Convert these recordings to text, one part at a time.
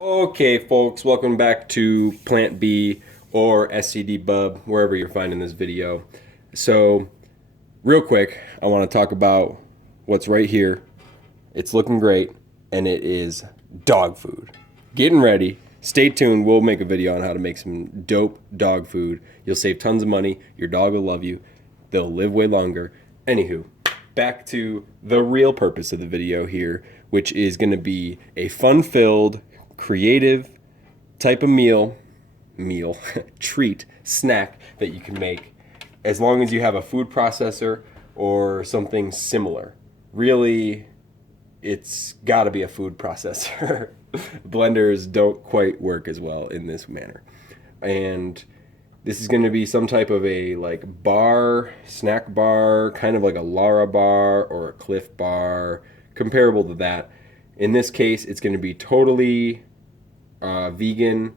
Okay, folks, welcome back to Plant B or SCD Bub, wherever you're finding this video. So, real quick, I want to talk about what's right here. It's looking great, and it is dog food. Getting ready. Stay tuned. We'll make a video on how to make some dope dog food. You'll save tons of money. Your dog will love you. They'll live way longer. Anywho, back to the real purpose of the video here, which is going to be a fun-filled, creative type of meal treat, snack that you can make as long as you have a food processor or something similar. Really, it's got to be a food processor. Blenders don't quite work as well in this manner. And this is going to be some type of a like bar, snack bar, kind of like a Lara bar or a Cliff bar, comparable to that. In this case, it's going to be totally vegan,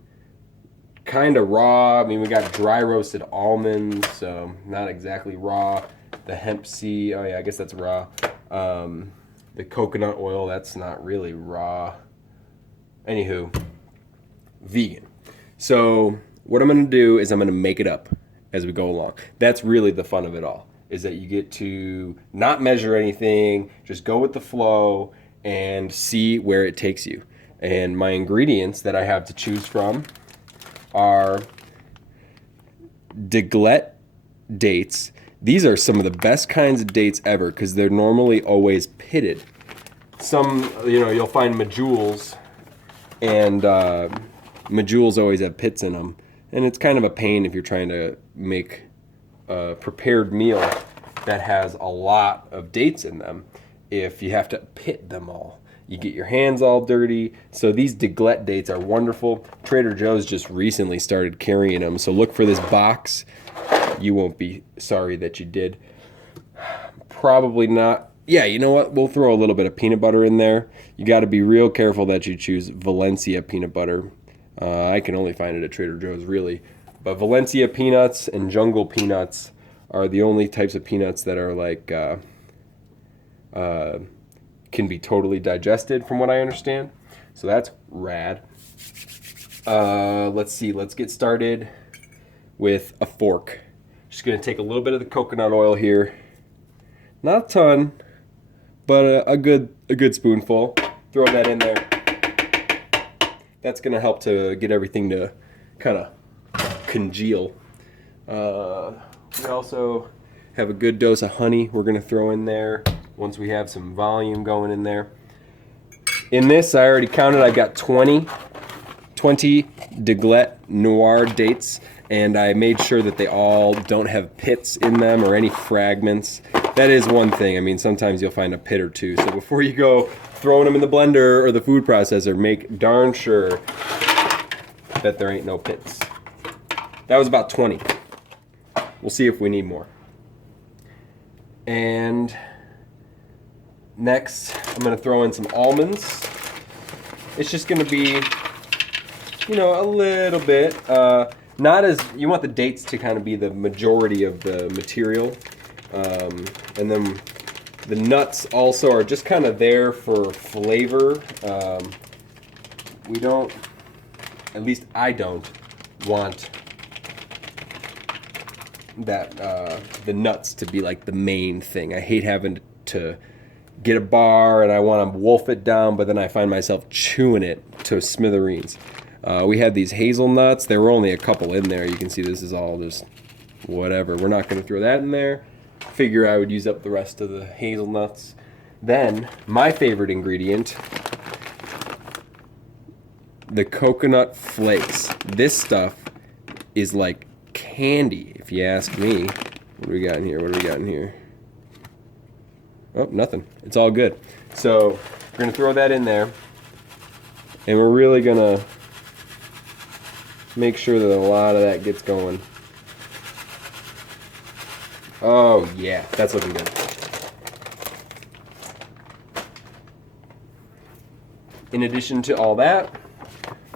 kind of raw. I mean, we got dry roasted almonds, so not exactly raw. The hemp seed, oh yeah, I guess that's raw. The coconut oil, that's not really raw. Anywho, vegan. So what I'm going to do is I'm going to make it up as we go along. That's really the fun of it all, is that you get to not measure anything, just go with the flow and see where it takes you. And my ingredients that I have to choose from are Deglette dates. These are some of the best kinds of dates ever because they're normally always pitted. Some, you'll find Medjool's, and Medjool's always have pits in them. And it's kind of a pain if you're trying to make a prepared meal that has a lot of dates in them if you have to pit them all. You get your hands all dirty. So these Deglette dates are wonderful. Trader Joe's just recently started carrying them. So look for this box. You won't be sorry that you did. Probably not. Yeah, you know what? We'll throw a little bit of peanut butter in there. You got to be real careful that you choose Valencia peanut butter. I can only find it at Trader Joe's, really. But Valencia peanuts and Jungle peanuts are the only types of peanuts that are like... can be totally digested from what I understand. So that's rad. Let's see, let's get started with a fork. Just gonna take a little bit of the coconut oil here. Not a ton, but a good spoonful. Throw that in there. That's gonna help to get everything to kind of congeal. We also have a good dose of honey we're gonna throw in there once we have some volume going in there. In this, I already counted, I've got 20 Deglette Noir dates, and I made sure that they all don't have pits in them or any fragments. That is one thing. I mean, sometimes you'll find a pit or two. So before you go throwing them in the blender or the food processor, make darn sure that there ain't no pits. That was about 20. We'll see if we need more. And next, I'm going to throw in some almonds. It's just going to be, a little bit. Not as, you want the dates to kind of be the majority of the material. And then the nuts also are just kind of there for flavor. We don't, at least I don't, want that the nuts to be like the main thing. I hate having to get a bar and I want to wolf it down, but then I find myself chewing it to smithereens. We had these hazelnuts. There were only a couple in there. You can see this is all just whatever. We're not going to throw that in there. Figure I would use up the rest of the hazelnuts. Then, my favorite ingredient, the coconut flakes. This stuff is like candy, if you ask me. What do we got in here? Oh, nothing. It's all good. So we're going to throw that in there. And we're really going to make sure that a lot of that gets going. Oh, yeah. That's looking good. In addition to all that,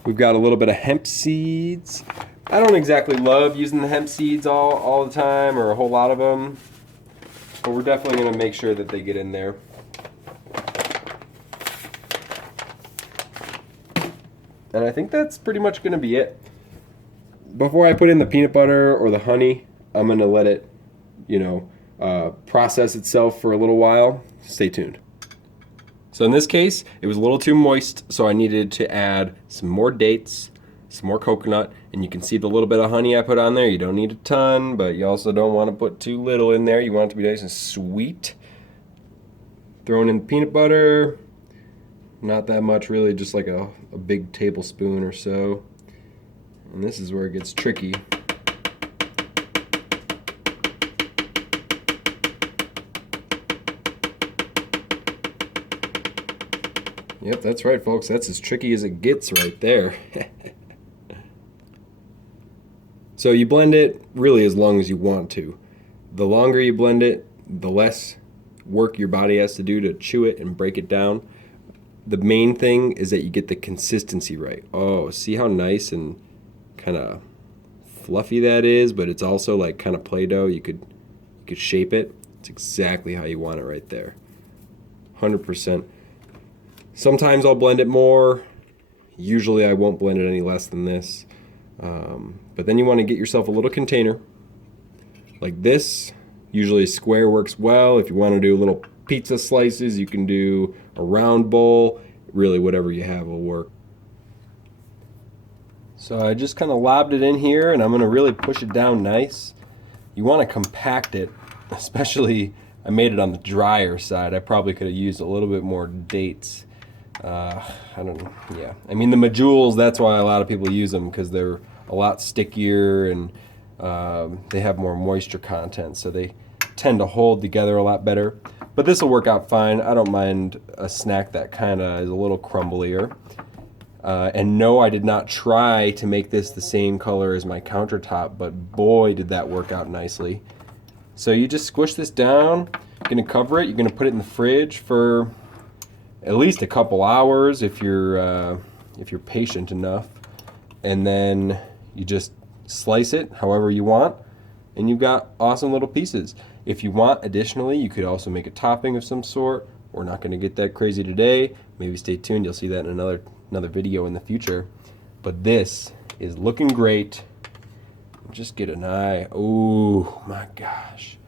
we've got a little bit of hemp seeds. I don't exactly love using the hemp seeds all the time or a whole lot of them. But we're definitely going to make sure that they get in there. And I think that's pretty much going to be it. Before I put in the peanut butter or the honey, I'm going to let it, process itself for a little while. Stay tuned. So in this case, it was a little too moist, so I needed to add some more dates, some more coconut, and you can see the little bit of honey I put on there. You don't need a ton, but you also don't want to put too little in there. You want it to be nice and sweet. Throwing in peanut butter, not that much really, just like a big tablespoon or so. And this is where it gets tricky. Yep, that's right, folks. That's as tricky as it gets right there. So you blend it really as long as you want to. The longer you blend it, the less work your body has to do to chew it and break it down. The main thing is that you get the consistency right. Oh, see how nice and kind of fluffy that is, but it's also like kind of Play-Doh. You could shape it. It's exactly how you want it right there. 100%. Sometimes I'll blend it more. Usually I won't blend it any less than this. But then you want to get yourself a little container like this. Usually square works well. If you want to do little pizza slices, you can do a round bowl. Really, whatever you have will work. So I just kind of lobbed it in here, and I'm going to really push it down nice. You want to compact it, especially I made it on the drier side. I probably could have used a little bit more dates. I don't know. Yeah, I mean the Medjool, that's why a lot of people use them, because they're a lot stickier and they have more moisture content, so they tend to hold together a lot better. But this will work out fine. I don't mind a snack that kind of is a little crumblier. And no, I did not try to make this the same color as my countertop, but boy did that work out nicely. So you just squish this down. You're going to cover it. You're going to put it in the fridge for at least a couple hours if you're patient enough, and then you just slice it however you want, and you've got awesome little pieces. If you want, additionally, you could also make a topping of some sort. We're not going to get that crazy today. Maybe stay tuned. You'll see that in another video in the future. But this is looking great. Just get an eye. Oh my gosh.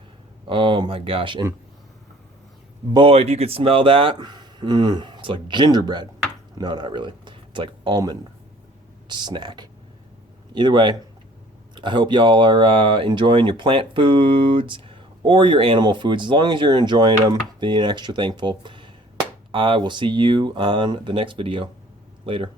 Oh my gosh. And boy, if you could smell that. It's like gingerbread. No, not really. It's like almond snack. Either way, I hope y'all are enjoying your plant foods or your animal foods. As long as you're enjoying them, being extra thankful. I will see you on the next video. Later.